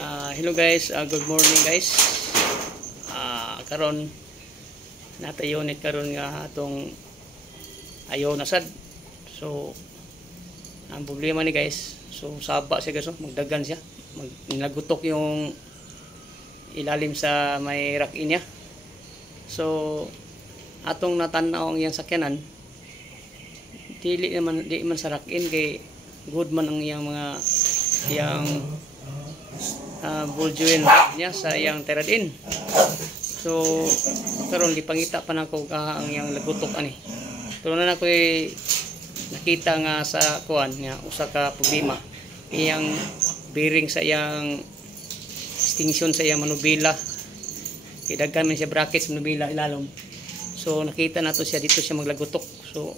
Hello guys, good morning guys. Karon natayo ni karon nga atong ayaw nasad. So ang problema ni guys, so saba siya guys, magdagan siya. Nagutok yung ilalim sa may rack-in niya. So atong natanaw ang iyang sakyanan, di man sa rack-in kay good man ang iyang mga ball joint niya sa iyang teradin. So karon gipangita pa nako ang iyang lagutok ani. Pero na ako nakita nga sa kuan nga usa ka problema iyang bearing sa iyang extension sa iyang manubila. Kay daghan man siya bracket sa manubila ilalom. So nakita nato siya dito siya maglagutok. So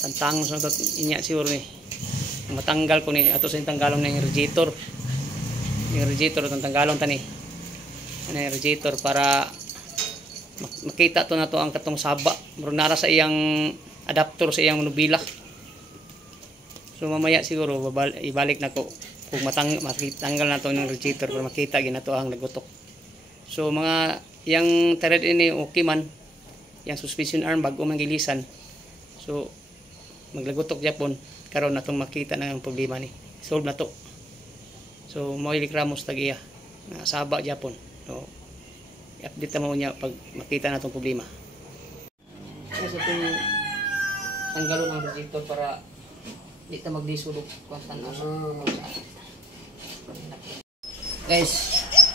tantang sa inya siguro ni matanggal ko ni ato sa tanggalon ng radiator. Yung radiator itong tanggalon tani ano yung radiator para makita to na to ang katong saba murag nara sa iyang adapter sa iyang manubila. So mamaya siguro ibalik na ko kung matanggal na to ng radiator para makita gina to ang nagutok. So mga yang thread ini okay man, yang suspension arm bago man gilisan. So maglagutok Japon karon na tong makita na ang problema ni solve na to. So mo ilikramos tagiya na saba Japon. So i-update mo niya pag makita na tong problema. Kasi itong tanggalon ang radiator para di ta magdisulog kung guys,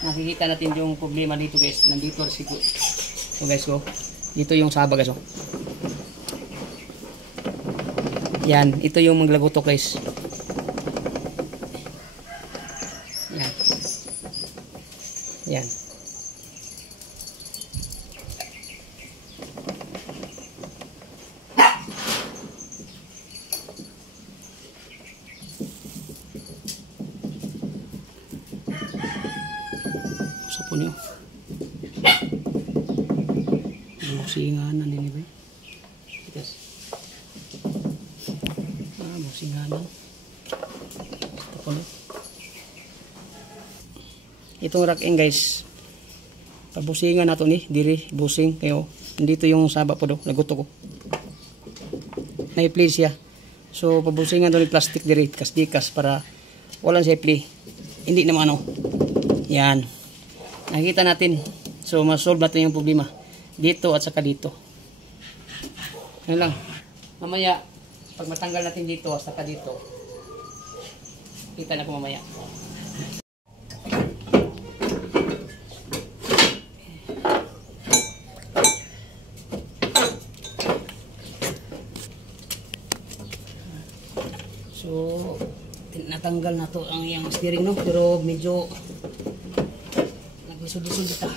nakikita natin yung problema dito guys. Nandito si so guys ko. Dito yung saba guys. Oh. Yan, ito yung maglagutok guys. Yan. Yan. Sa po niyo. Musinganan din ba? Yes. Musinganan. Ito po niyo. Itong rack-in guys, pabusingan nato ni diri busing kayo. Dito yung saba po do, lagutok ko. Na-play siya. So pabusingan to ni plastic diri kas-dikas para walang safely. Hindi naman ano. Yan. Nakita natin. So ma-solve natin yung problema dito at saka dito. Ano lang. Mamaya pag matanggal natin dito at saka dito. Kita na ko mamaya. So, natanggal na to ang iyang steering no, pero medyo naglisod-lisod ita.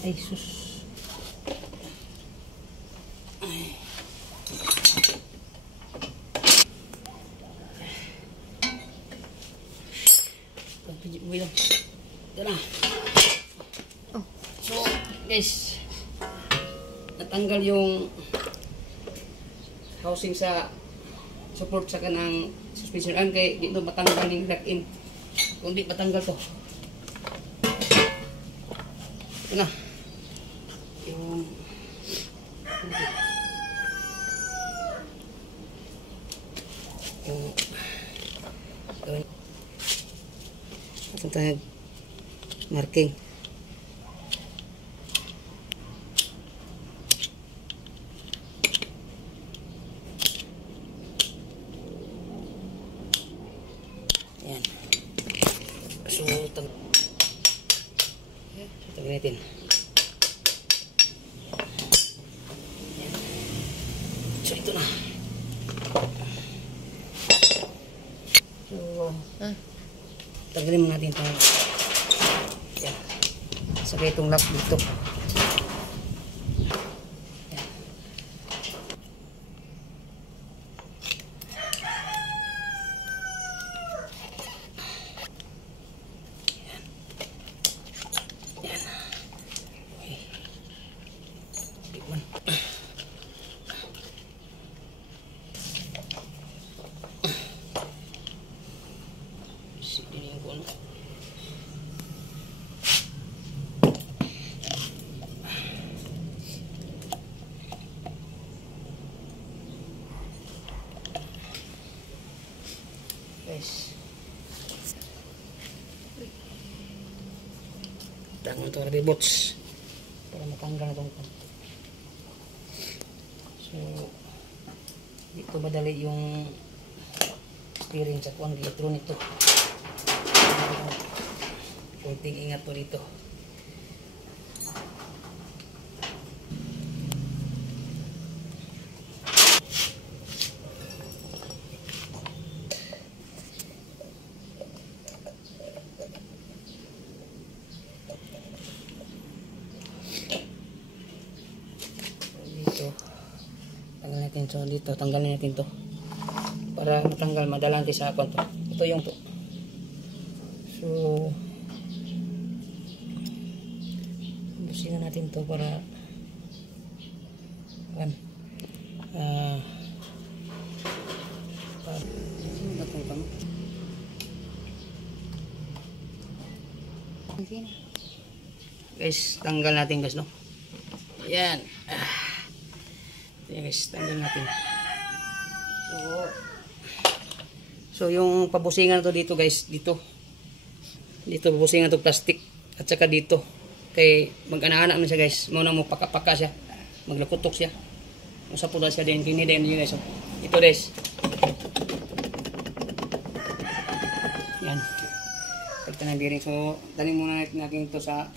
Ay sus. Ay. Pagpijit-pijit lang. Ito na. Oh. So, guys, natanggal yung housing sa support sa kanang suspension arm kay dito matanggal yung rack-in. Kung di matanggal to. Ito na. Yung atong tayag marking. Yan. So, natin. Yan. So, ito na. So, tagalin mo natin ito. Yan. Sabay itong lock dito. Guys. Tangan ito ribots para matanggal na itong so dito madali yung steering sa kuwang litro nito. Kunting ingat po dito. Tanggal natin so dito, tanggalin natin to para matanggal madalante sa akon to. Ito yung to. So busingan natin to para guys, tanggal natin guys, no? Yan. Yan guys, tanggal natin. So yung pabusingan to dito guys, dito pabusingan to plastic at saka dito. Kay mag-ana-ana man siya guys. Muna mo paka-paka siya. Maglakutok siya. Usa po siya din kini din yun guys. So, ito guys. Yan. Pagka ng bearing. So, dali muna natin ito sa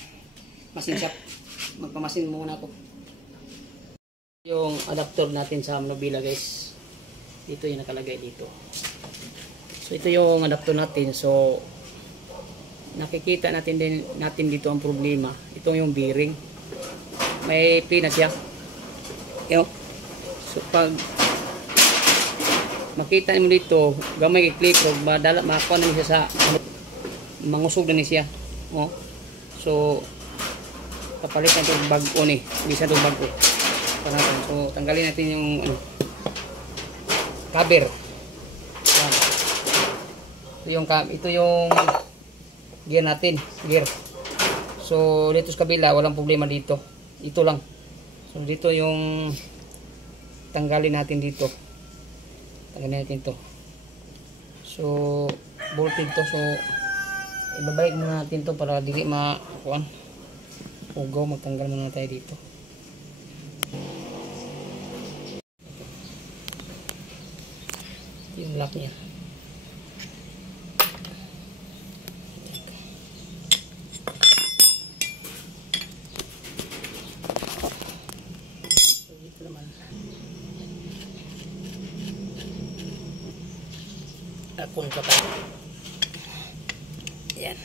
machine shop. Magpamasin muna ako. Yung adapter natin sa Nobila guys. Dito yung nakalagay dito. So ito yung adapter natin. So nakikita natin dito ang problema. Ito yung bearing. May pin na siya. You know? So pag makita mo dito, gamay i-click o madala makuha na siya sa mangusog na siya. Oh. So papalitan itong bago ni. Bisa itong bago. So tanggalin natin yung cover. Ito yung gear natin, gear. So dito sa kabila walang problema dito. Ito lang. So dito yung tanggalin natin dito. Tanggalin natin to. So bolted to. So ibabalik muna natin to para dili makuan. Ugaw, magtanggal muna tayo dito. Yung lock niya. So, dito naman. Apon ka pa. Yan.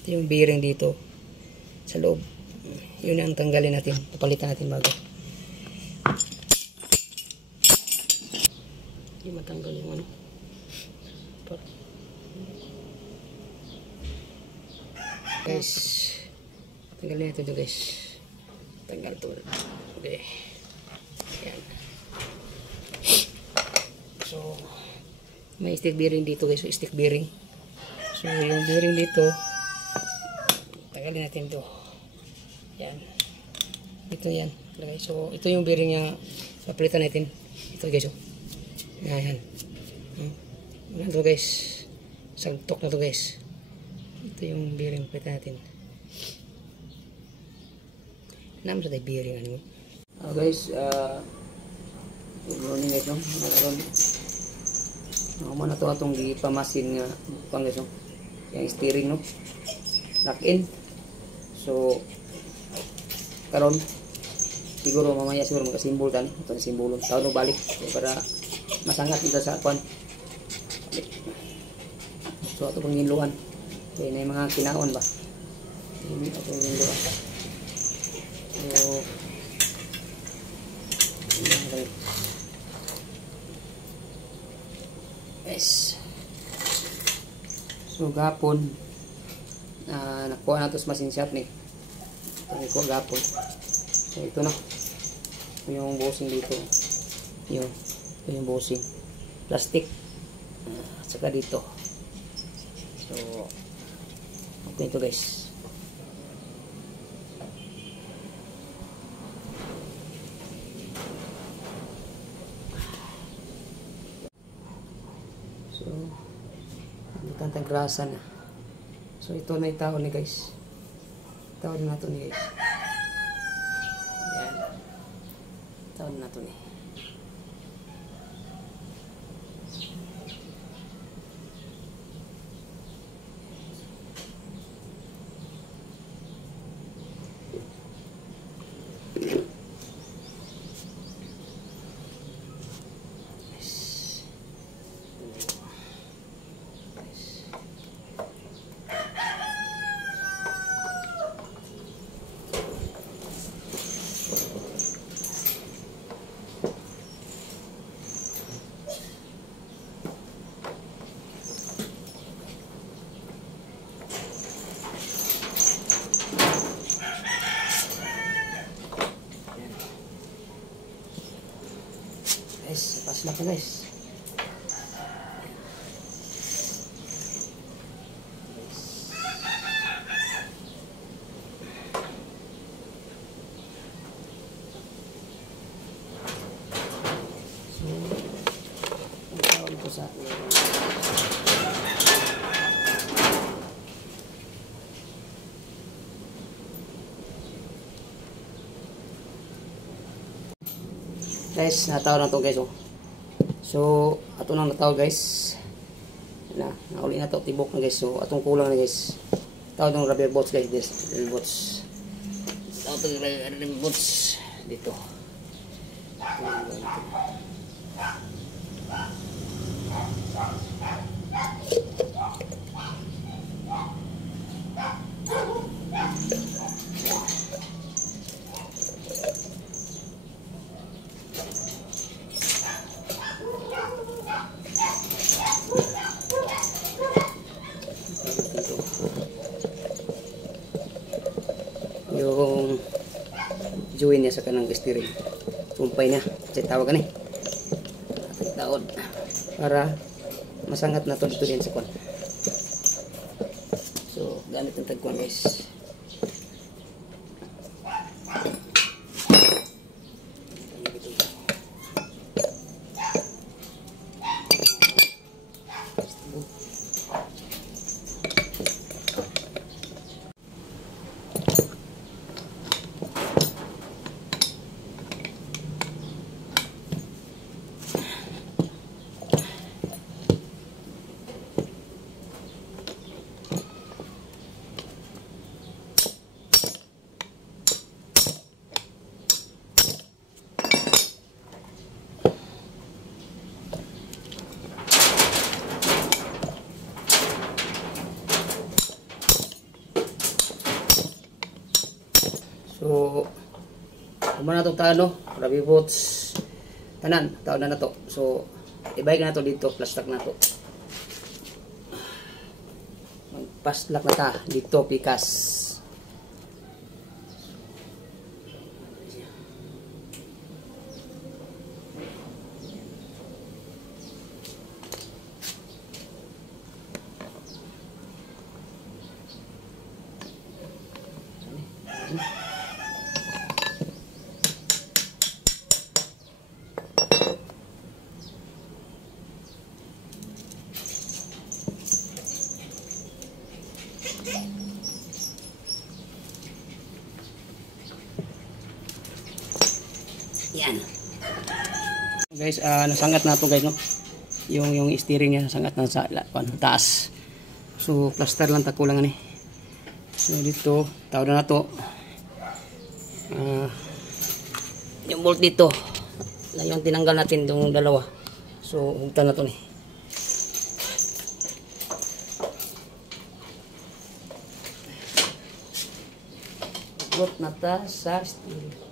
Ito yung bearing dito sa loob. Yun ang tanggalin natin. Papalitan natin bago. Hindi matanggal yung ano. Guys, tanggalin natin ito guys. Tanggal ito. Okay. Yan. So, may stick bearing dito guys. So, stick bearing. So, yung bearing dito, tanggalin natin ito. Yan. Ito yan. So, ito yung bearing niya. Papalitan natin. Ito guys. Yan. Yan ito guys. Sagtok na ito guys. Ito yung bearing. Papalitan natin. Naman sa tayo bearing. Ano? Guys. Good morning guys. Muna ito itong ipamasin nga. Pang guys. Yung steering no. Lock in. So karon siguro mamaya siguro magasimbol tani ito ang simbolo taon no balik para masangat dito sa kwan. So ato pang ginluan kay na mga kinaon ba ini ato ginluan. So yes. So gapon nakuha na ito sa machine shop ni ito gapon. So ito na ito yung bossing dito ito yung bossing plastic at saka dito. So okay ito guys. tantang grasa na. So ito na itaon ni guys. Itaon na ito ni guys. Yan. Itaon na ito ni. Guys, paslak na guys. So, ang tawag ko sa guys, natawag na to guys. Oh. So, ato nang natawag guys. Nauli na to, tibok na guys. So, atong kulang na guys. Tawag ng rubber bolts guys. Rubber bolts. Tawag ng rubber bolts dito. Yung join niya sa kanang steering, sumpay na kasi tawag ni atong taod para masangat na to dito din sa kwan. So gamit ang tagkuan guys. So, kung na itong tano, rubber bolts, tanan, taon na to. So, ibalik na to dito, plastic na to. Magpastlak na ta, dito, pikas. Yan. Guys, nasangat na to guys, no. Yung steering niya nasangat na sa taas. So plaster lang ta kulang ni. So dito, tawag na to. Yung bolt dito. Na yung tinanggal natin yung dalawa. So hugtan na to ni. Bolt na ta sa steering.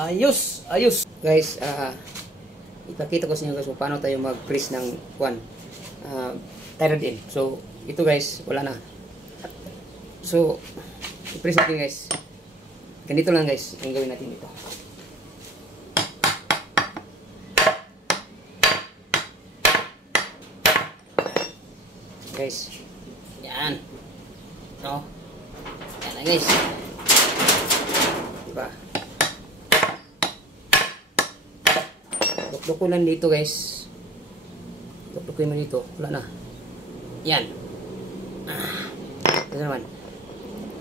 Ayos, ayos. Guys, ipakita ko sa inyo guys kung paano tayo mag-press ng thyroid in. So, ito guys, wala na. So, i-press natin guys. Ganito lang guys, yung gawin natin dito. Guys, yan. No? Yan na guys. Diba? Dukduk ko lang dito guys. Dukduk ko naman dito. Wala na. Yan. Ito naman.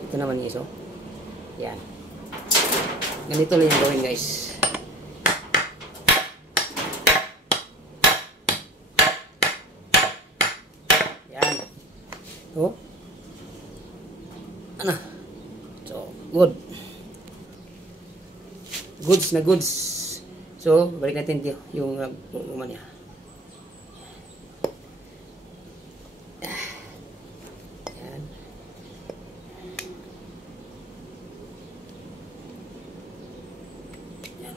Ito naman guys. Oh. Yan. Ganito lang yung gawin guys. Yan. Oh. Ano? So, good. Goods na goods. So, balik natin dito yung uma niya. Yan. Yan.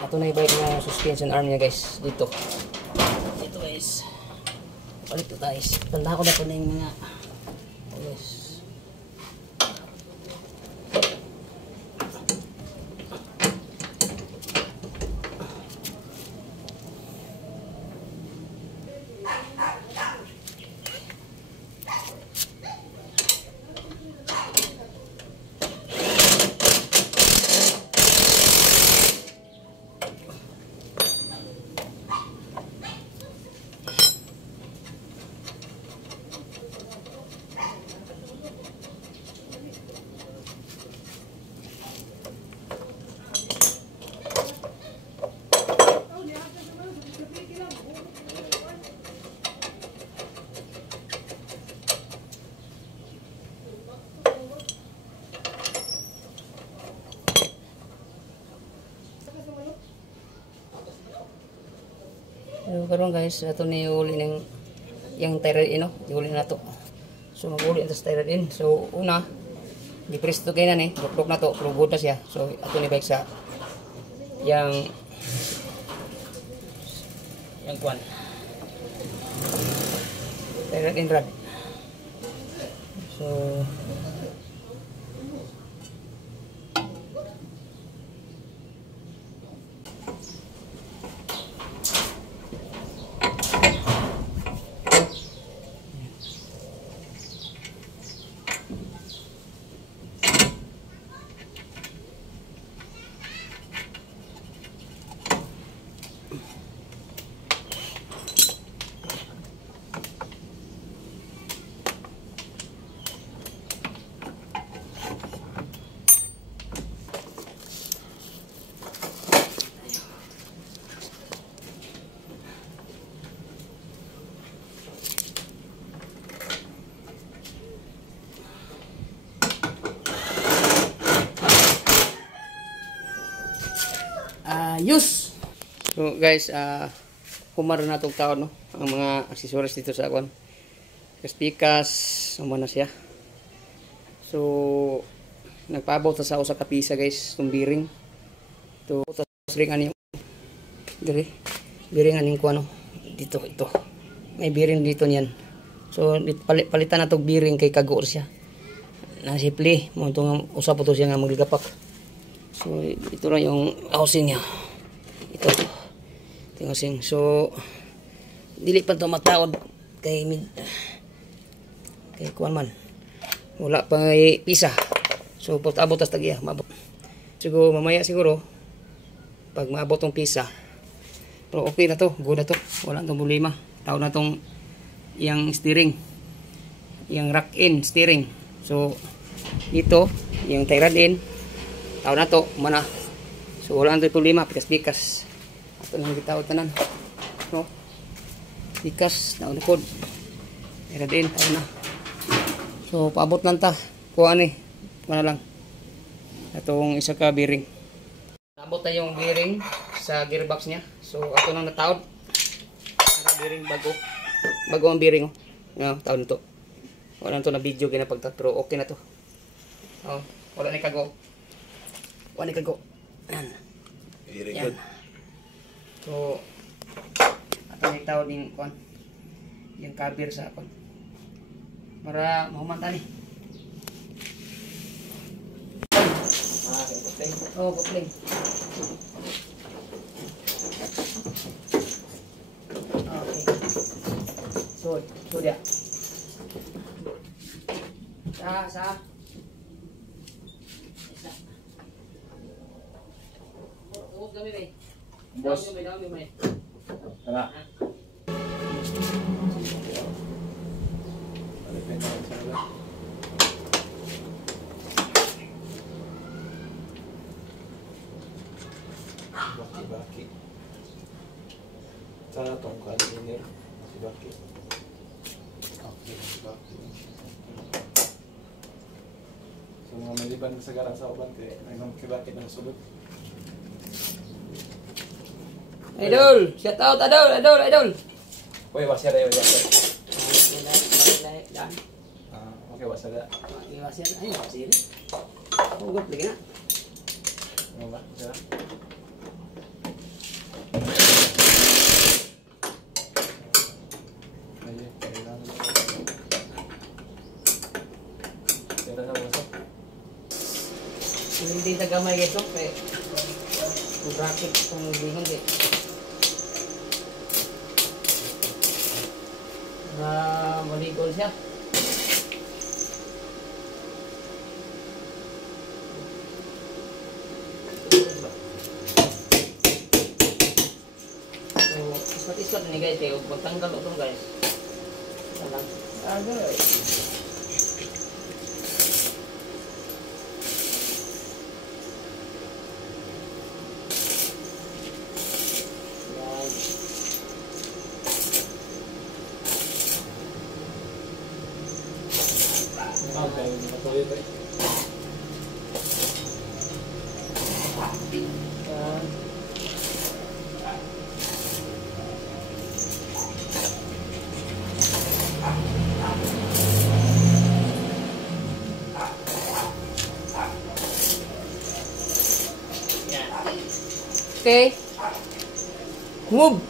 Ito na ibalik na suspension arm niya guys. Dito. Dito guys. Balik ito guys. Tanda ko na ito na yung mga guys. So, karon guys, ito na yung uli ng yung thyroid in, no? Yung uli na ito. So, mag-uli ito sa thyroid in. So, una, di-press ito kayo na ni. Dukduk na ito. Pero good na siya. So, ito ni bike sa yung kwan. Thyroid in rod. So, ayos! So guys, humaro na itong taon, no? Ang mga accessories dito sa akwan. Kaspikas, umano na siya. So, nagpaabot sa usa ka pisa guys, itong bearing. Ito, tapos ring ani. Diri, bearing aning ko ano. Dito, ito. May bearing dito niyan. So, palitan na itong bearing kay kagoor siya. Nasipli, mo itong usap po ito siya nga magligapak. So, ito lang yung housing niya. Ito yung housing. So, dili pa ito mataod kay kuwan man. Wala pa pisa. So, abot tas tagiya. Maabot. Siguro, mamaya siguro, pag maabot tong pisa, pero okay na to. Good na to. Wala itong problema. Tawag na itong yung steering. Yung rack in steering. So, ito, yung thyroid in. Tawag na to, mana. So, wala ang problema, pikas-pikas. Ito lang gitawag tanan. No? Pikas, naunukod. Thyroid in, tawag na. So, paabot lang ta. Kuha ni. Mana lang. Itong isa ka bearing. Naabot na yung bearing sa gearbox niya. So, ito nang natawad. Bearing bago. Bago ang bearing, oh. Yung taon to. Wala na to na video ginapagtat, pero okay na to. Oh, wala na kago. Wala na kago. Yan. Very Yan. good. So, ato may tao din kon. Yung kabir sa kon. Para mahumanta ni. Oh, gopling. Okay. So dia. Sa. Oh, kami bay. Boss. Dami may. Tara. Alipin na sa wala. Baki-baki. Sa tong kaliner. Baki-baki. Okay, baki. So mga maliban sa garang sa uban kay may mga baki ng sulod. Idol, shout out idol. Uy, wasya rin, wasya. Dan. Okay, wasya rin. Iwasin ayo sini. Oh, got lagi na. Ano ba? Wasya. Ayun, kailangan. Kailangan na wasya. Hindi tagamay guys, okay. Graphic kung dingon di. Na maligol siya. So, ispat-ispat ni guys, eh, pagtanggal ito guys. Salang. Agay. Okay, matuloy tayo. Okay. Move.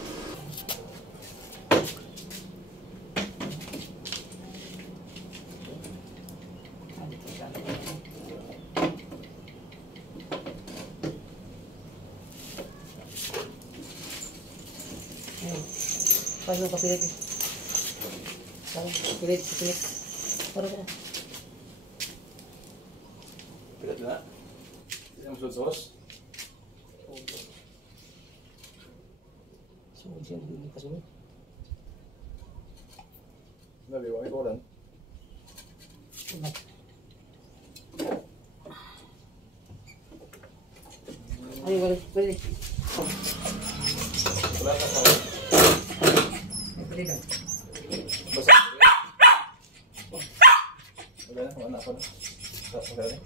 Pasok ka pilit. Pilit. Para. Pilat na. Yung sos. So, siya hindi kasunod. Nabi, wala ko lang. Ay, wala. Wala ka sa Pwede daw. basta. Wala ko na. Wala na.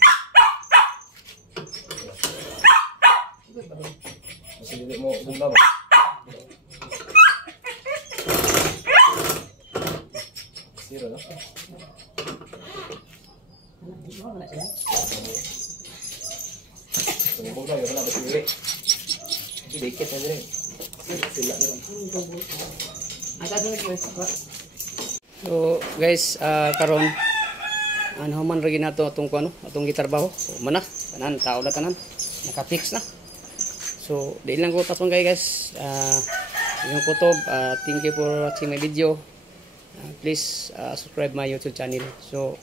Kasi hindi mo bumba mo. Zero, no? Sumubog na, yun na ba sili? Dikit na din. Sila na lang. So guys, karon ano man rin nato atong kuno, atong gitarbaho. So mana, tanan tao na tanan. Naka-fix na. So di lang ko tapon guys. Yung kutob, thank you for watching my video. Please subscribe my YouTube channel. So